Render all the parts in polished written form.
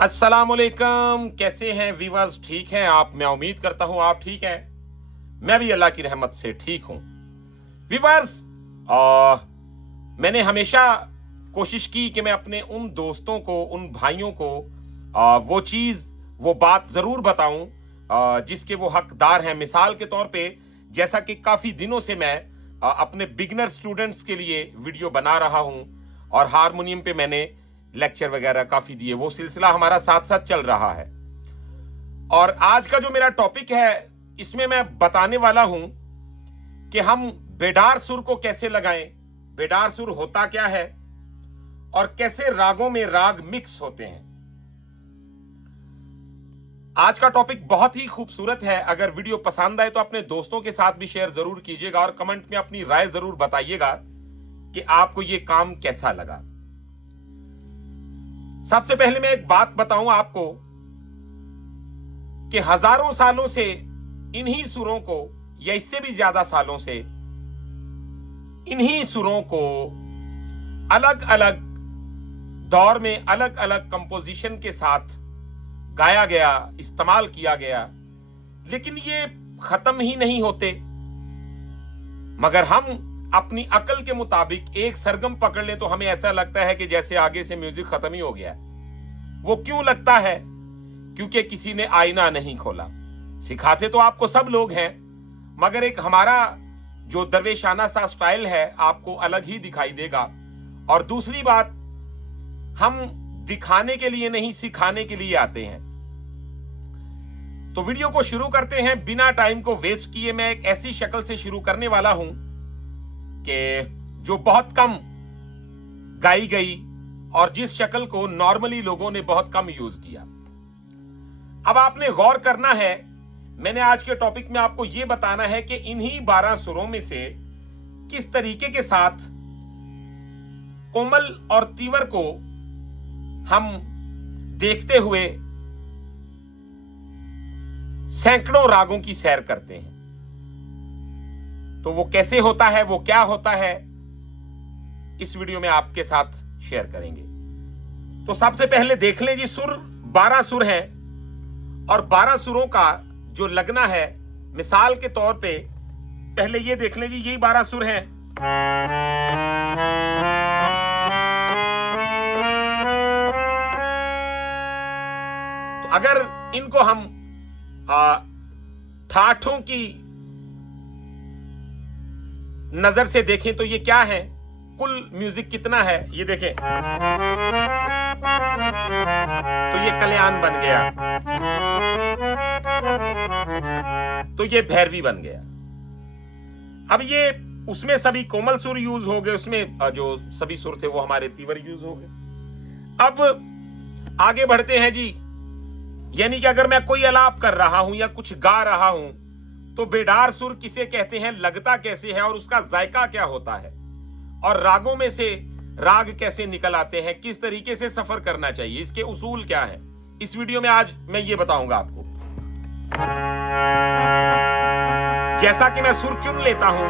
अस्सलामुअलैकुम। कैसे हैं व्यूअर्स? ठीक हैं आप? मैं उम्मीद करता हूं आप ठीक हैं। मैं भी अल्लाह की रहमत से ठीक हूं। व्यूअर्स, मैंने हमेशा कोशिश की कि मैं अपने उन दोस्तों को, उन भाइयों को वो चीज़, वो बात ज़रूर बताऊं जिसके वो हकदार हैं। मिसाल के तौर पे, जैसा कि काफ़ी दिनों से मैं अपने बिगनर स्टूडेंट्स के लिए वीडियो बना रहा हूं और हारमोनियम पे मैंने लेक्चर वगैरह काफ़ी दिए, वो सिलसिला हमारा साथ साथ चल रहा है। और आज का जो मेरा टॉपिक है, इसमें मैं बताने वाला हूं कि हम बेडार सुर को कैसे लगाएं, बेडार सुर होता क्या है और कैसे रागों में राग मिक्स होते हैं। आज का टॉपिक बहुत ही खूबसूरत है। अगर वीडियो पसंद आए तो अपने दोस्तों के साथ भी शेयर जरूर कीजिएगा और कमेंट में अपनी राय जरूर बताइएगा कि आपको यह काम कैसा लगा। सबसे पहले मैं एक बात बताऊं आपको कि हजारों सालों से इन्हीं सुरों को, या इससे भी ज्यादा सालों से इन्हीं सुरों को अलग अलग दौर में अलग अलग कंपोजिशन के साथ गाया गया, इस्तेमाल किया गया, लेकिन ये खत्म ही नहीं होते। मगर हम अपनी अकल के मुताबिक एक सरगम पकड़ ले तो हमें ऐसा लगता है कि जैसे आगे से म्यूजिक खत्म ही हो गया। वो क्यों लगता है? क्योंकि किसी ने आईना नहीं खोला। सिखाते तो आपको सब लोग हैं, मगर एक हमारा जो दरवेशाना सा स्टाइल है आपको अलग ही दिखाई देगा। और दूसरी बात, हम दिखाने के लिए नहीं, सिखाने के लिए आते हैं। तो वीडियो को शुरू करते हैं बिना टाइम को वेस्ट किए। मैं एक ऐसी शक्ल से शुरू करने वाला हूं कि जो बहुत कम गाई गई और जिस शक्ल को नॉर्मली लोगों ने बहुत कम यूज किया। अब आपने गौर करना है, मैंने आज के टॉपिक में आपको यह बताना है कि इन्हीं 12 सुरों में से किस तरीके के साथ कोमल और तीवर को हम देखते हुए सैकड़ों रागों की सैर करते हैं। तो वो कैसे होता है, वो क्या होता है, इस वीडियो में आपके साथ शेयर करेंगे। तो सबसे पहले देख लें जी, सुर 12 सुर हैं और 12 सुरों का जो लगना है, मिसाल के तौर पे पहले ये देख लें जी, यही 12 सुर हैं। तो अगर इनको हम ठाठों की नजर से देखें तो ये क्या है, कुल म्यूजिक कितना है ये देखें। तो ये कल्याण बन गया, तो ये भैरवी बन गया। अब ये उसमें सभी कोमल सुर यूज हो गए, उसमें जो सभी सुर थे वो हमारे तीवर यूज हो गए। अब आगे बढ़ते हैं जी। यानी कि अगर मैं कोई अलाप कर रहा हूं या कुछ गा रहा हूं तो बेडार सुर किसे कहते हैं, लगता कैसे है और उसका जायका क्या होता है, और रागों में से राग कैसे निकल आते हैं, किस तरीके से सफर करना चाहिए, इसके उसूल क्या है, इस वीडियो में आज मैं ये बताऊंगा आपको। जैसा कि मैं सुर चुन लेता हूं,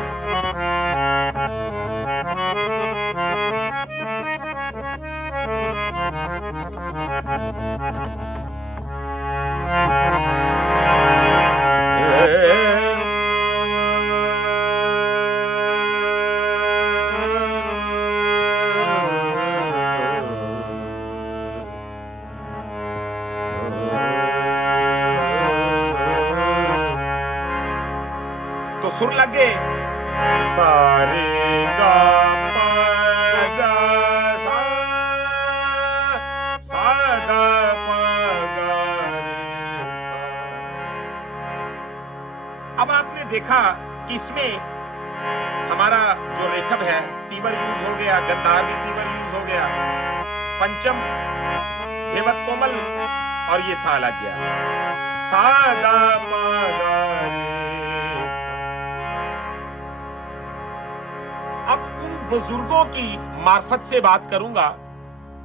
तो सुर लग गए, सारे गा पा गा सा गा पा गा रे सा। अब आपने देखा कि इसमें हमारा जो रेखब है, तीवर यूज हो गया, गंधार भी तीवर यूज हो गया, पंचम धेवत कोमल, और ये सा लग गया, सा गा पा गा रे। अब उन बुजुर्गों की मार्फत से बात करूंगा,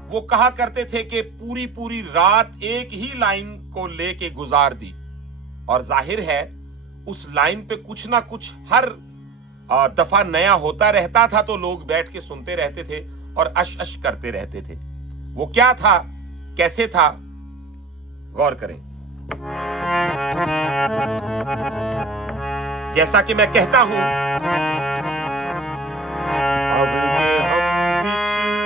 वो कहा करते थे कि पूरी पूरी रात एक ही लाइन को लेके गुजार दी, और जाहिर है उस लाइन पे कुछ ना कुछ हर दफा नया होता रहता था, तो लोग बैठ के सुनते रहते थे और अश अश करते रहते थे। वो क्या था, कैसे था, गौर करें। जैसा कि मैं कहता हूं, अब ये हम बिछड़े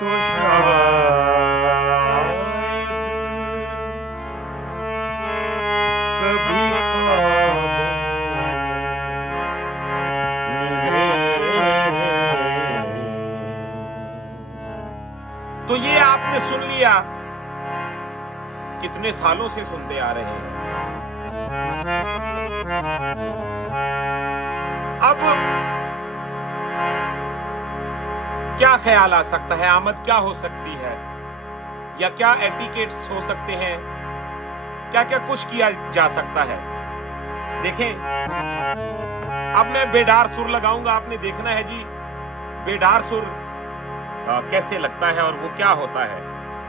तो शायद कभी तो ये आपने सुन लिया, कितने सालों से सुनते आ रहे हैं। अब क्या ख्याल आ सकता है, आमद क्या हो सकती है, या क्या एटिकेट्स हो सकते हैं, क्या क्या कुछ किया जा सकता है। देखें, अब मैं बेडार सुर लगाऊंगा, आपने देखना है जी बेडार सुर कैसे लगता है और वो क्या होता है।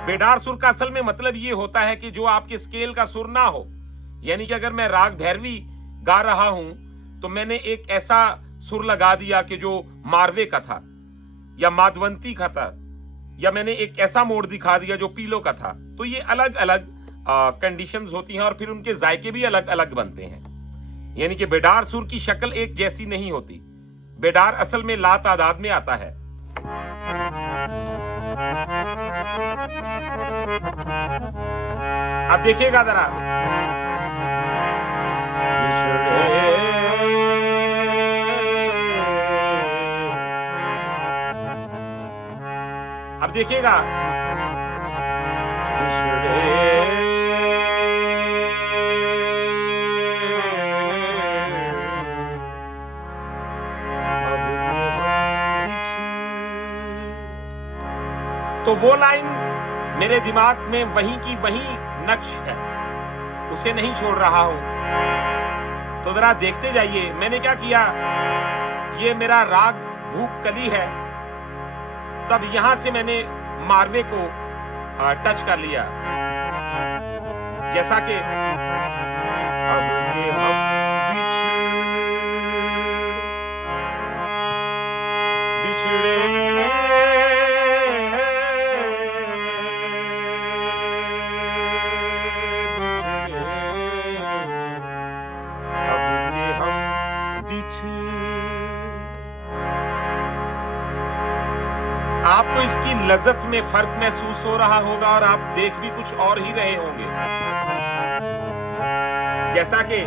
बेडार सुर का असल में मतलब ये होता है कि जो आपके स्केल का सुर ना हो, यानी कि अगर मैं राग भैरवी गा रहा हूं तो मैंने एक ऐसा सुर लगा दिया कि जो मारवे का था या माधवंती का था, या मैंने एक ऐसा मोड़ दिखा दिया जो पीलो का था। तो ये अलग अलग कंडीशंस होती हैं और फिर उनके जायके भी अलग अलग बनते हैं। यानी कि बेडार सुर की शक्ल एक जैसी नहीं होती। बेडार असल में ला तादाद में आता है। अब देखिएगा जरा, अब देखिएगा, तो वो लाइन मेरे दिमाग में वहीं की वहीं नक्श है, उसे नहीं छोड़ रहा हूं। तो जरा देखते जाइए, मैंने क्या किया, ये मेरा राग भूपकली है, तब यहां से मैंने मारवे को टच कर लिया। जैसा कि अब ये हम बिछड़े आपको इसकी लज्जत में फर्क महसूस हो रहा होगा और आप देख भी कुछ और ही रहे होंगे। जैसा कि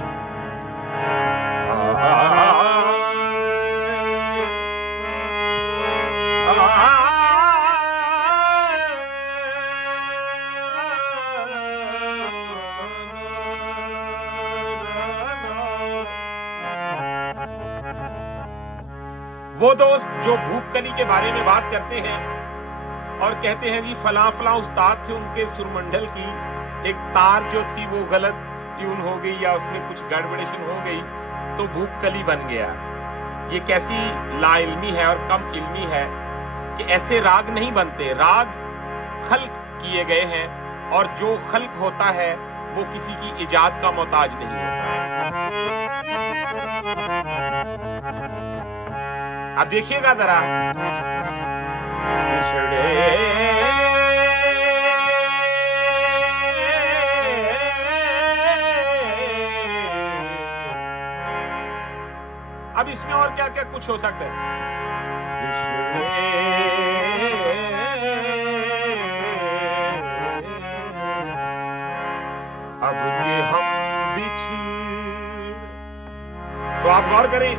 वो दोस्त जो भूपकली के बारे में बात करते हैं और कहते हैं जी फलां फलां उस्ताद थे, उनके सुरमंडल की एक तार जो थी वो गलत ट्यून हो गई या उसमें कुछ गड़बड़ेशन हो गई तो भूपकली बन गया। ये कैसी लाइल्मी है और कम इल्मी है कि ऐसे राग नहीं बनते। राग खल्क किए गए हैं और जो खल्क होता है वो किसी की इजाद का मोहताज नहीं होता। अब देखिएगा जरा, अब इसमें और क्या क्या कुछ हो सकता है। अब ये हम बिछड़े, तो आप गौर करें,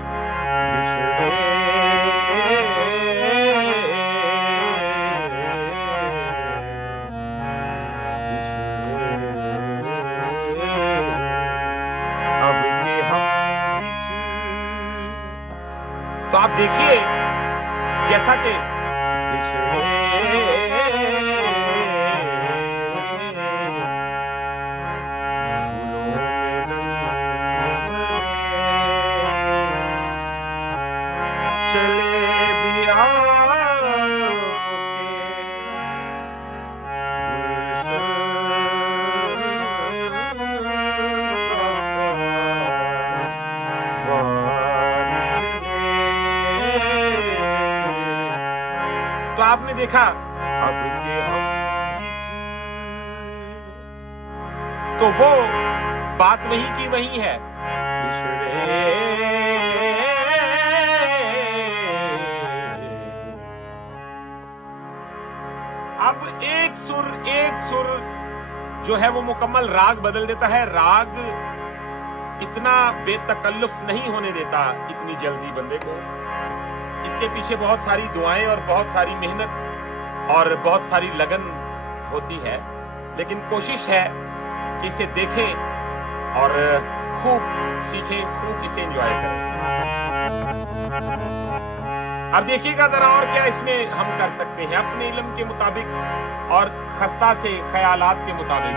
तो आप देखिए जैसा कि तो आपने देखा अब के हम तो वो बात वही की वही है, अब एक सुर जो है वो मुकम्मल राग बदल देता है। राग इतना बेतकल्लुफ नहीं होने देता इतनी जल्दी बंदे को। इसके पीछे बहुत सारी दुआएं और बहुत सारी मेहनत और बहुत सारी लगन होती है, लेकिन कोशिश है कि इसे देखें और खूब सीखें, खूब इसे एंजॉय करें। अब देखिएगा जरा और क्या इसमें हम कर सकते हैं अपने इल्म के मुताबिक और खस्ता से ख्यालात के मुताबिक।